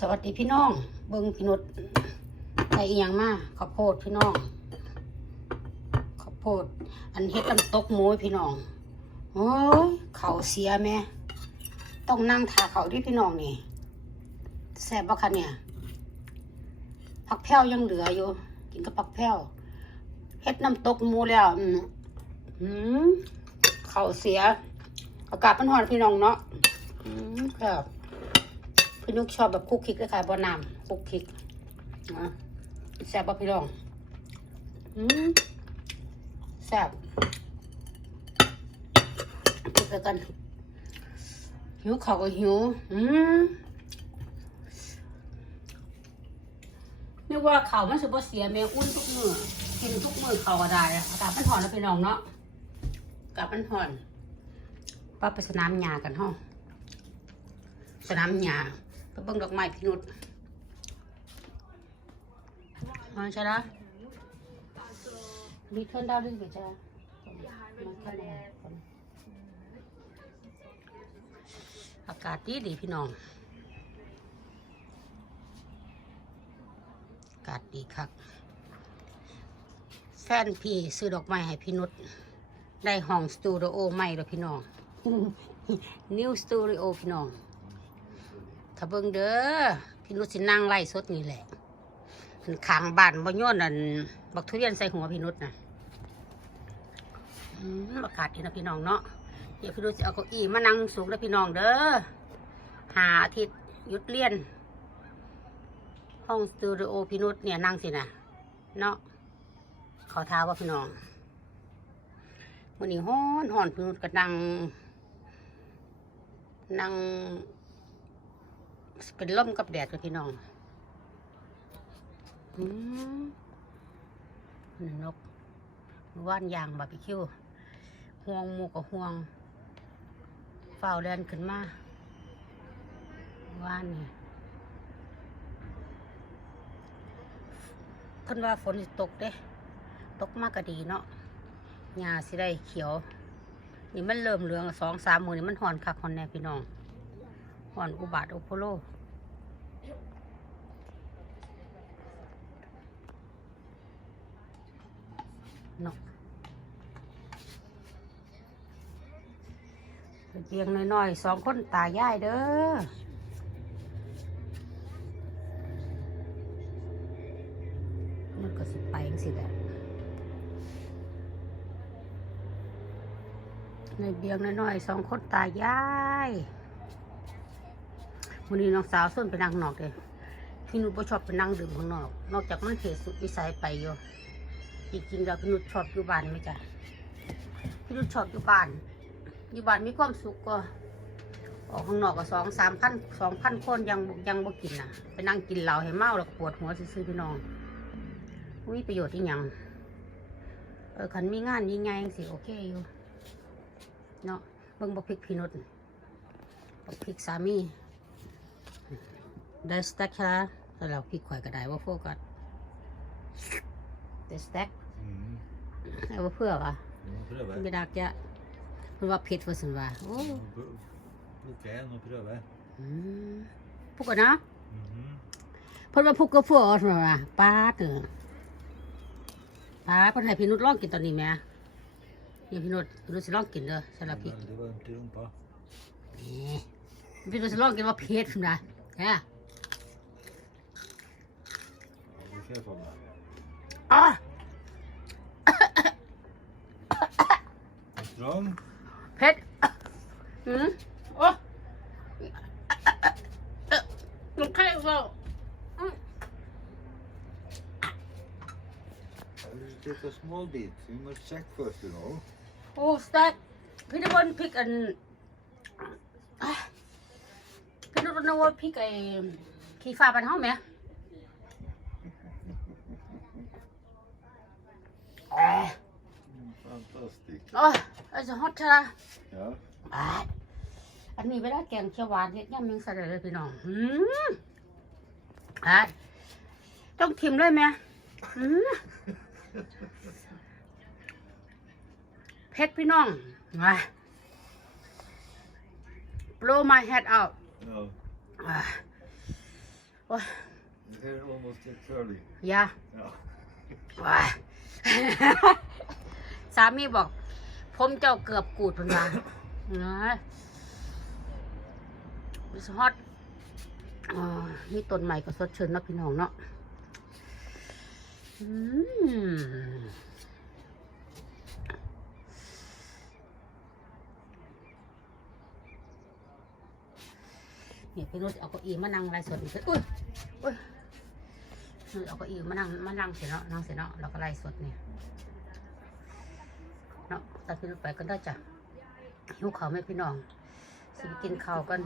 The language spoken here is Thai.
สวัสดีพี่น้อง เบิ้งพี่นุชใส่อีหยังมาข้าวโพดพี่น้องข้าวโพด อันเฮ็ดน้ำตกหมูให้พี่น้องโอ้ยเขาเสียแม่ต้องนั่งทาเขาดิพี่น้องนี่แซ่บปะคะเนี่ยผักแพ้วยังเหลืออยู่ กินกับผักแพ้วเฮ็ดน้ำตกหมูแล้วอืมอืมเขาเสีย อากาศมันร้อนพี่น้องเนาะอืมครับ พี่นุกชอบแบบคุกคิกเลยค่ะบ่น้ำคุกคิกนะแซ่บป่ะพี่น้องอืมแซ่บกินไปกันหิวข้าวก็หิว อืมนึกว่าข้าวมันสุบเสียแม่อุ่นทุกมือกินทุกมือข้าวก็ได้อะอากาศมันร้อนแล้วพี่น้องเนาะอากาศมันร้อนป้าไปสนามหญ้ากันห้องสนามหญ้า ไปเบิ่งดอกไม้พี่นุชมาใช่ละรีเทิร์นดาวดึงไปจ้ะอากาศดีดีพี่น้อง อากาศดีครับแฟนพี่ซื้อดอกไม้ให้พี่นุชได้ห้องสตูดิโอใหม่แล้วพี่น้อง นิวสตูดิโอพี่น้อง ถ้าเบิ่งเด้อพี่นุชสินั่งไล่สดนี่แหละอันขางบ้านบ่ย้อนอันบักทุเรียนใส่หัวพี่นุชนะอืมอากาศดีนะพี่น้องเนาะเดี๋ยวพี่นุชจะเอาเก้าอี้มานั่งสูงแล้วพี่น้องเด้อหาอาทิตย์หยุดเรียน ห้องสตูดิโอพี่นุชเนี่ยนั่งสินะเนาะขอท้าว่าพี่น้องวันนี้ฮ้อนฮ้อนพี่นุชก็นั่งนั่ง เป็นล่มกับแดดกับพี่น้องอืมนกว่านยางบาร์บีคิวห่วงหมูกับห่วงเฝ้าแลนขึ้นมาว่านนี่เพิ่นว่าฝนตกเด้ตกมากก็ดีเนาะหญ้าสิได้เขียว นี่มันเริ่มเหลืองสองสามมือนี่มันหอนคักหอนแน่พี่น้อง หอนอุบาทโอโพโลเนาะเพียงน้อยๆสองคนตายายเด้อมันก็สิไปจังสิแหละในเบียงน้อยๆสองคนตายาย วันนี้น้องสาวส่วนไปนั่งนอกเลยพี่นุชชอบไปนั่งดื่มข้างนอก นอกจากมันเขตสุดวิสัยไปอยู่จริงๆแล้วพี่นุชชอบอยู่บ้านไหมจ๊ะพี่นุชชอบอยู่บ้าน อยู่บ้านมีความสุขก็ออกข้างนอกก็สองสามพันสองพันคนยังยังบ่กินนะไปนั่งกินเหล้าให้เมาแล้วปวดหัวซื่อพี่น้องบ่มีประโยชน์ที่ยังเออคันมีงานยิ่งไงสิโอเคอยู่เนาะเบิ่งบ่พริกพี่นุชบ่พริกสามี ได้สแต็กค่ะแล้วเราพริกข่อยก็ได้ว่าโฟกัสได้สแต็ก Mm. เอาว่าเพื่อวะ Vi må prøve. ไม่ดักจะมันว่าเผ็ดว่าสันว่าโอ้ Ok, nå prøver jeg. อืมพุกกันนะ Mhm. เพิ่นว่าพุกก็พวกสันว่าป้าดเด้อป้าดเพิ่นให้พี่นุชลองกินตอนนี้แหม่นี่พี่นุชพี่นุชสิลองกินเด้อสำหรับพริก Veldig varmt i rumpa. นี่พี่นุชสิลองกินว่าเผ็ดสันว่าแฮะ Ja, du ser på meg. อ๋อ Strong. เผ็ดอืมโอ้มันไข่เปล่า Just a small bit. You must check first, you know. โอ้สแต็กพี่นวันพริกอันอะพี่นวันว่าพริกไอ้ขี้ฟ้าปันเฮาไหม เอ้ย Fantastic. โอ้ยไอ้จะฮอตชะละ Ja. อะอันนี้เวลาแกงเขียวหวานเฮ็ดย่ำยังใส่ได้เลยพี่น้องอืมอะต้องทิมเลยไหมอืมเผ็ดพี่น้องมา blow my head out ja. อะโอ้ย The hair almost get curly. อยา Ja. ว้าสามีบอก ผมเจ้าเกือบกูดเพิ่นว่านะวิสฮอตอ่ต้นใหม่ก็สดชื่นนะพี่น้องเนาะอืมนี่ยพี่นุชเอาเก้าอี้มานั่งไลฟ์สดอีกอุ้ยอุ้ย คือเอาเก้าอี้มานั่งมานั่งเสร็จเนาะนั่งเสร็จเนาะแล้วก็ไล่สดเนี่ยเนาะตัดพี่นุไปกันได้จ้ะหิวข้าวไม่พี่น้องสิไปกินข้าวกัน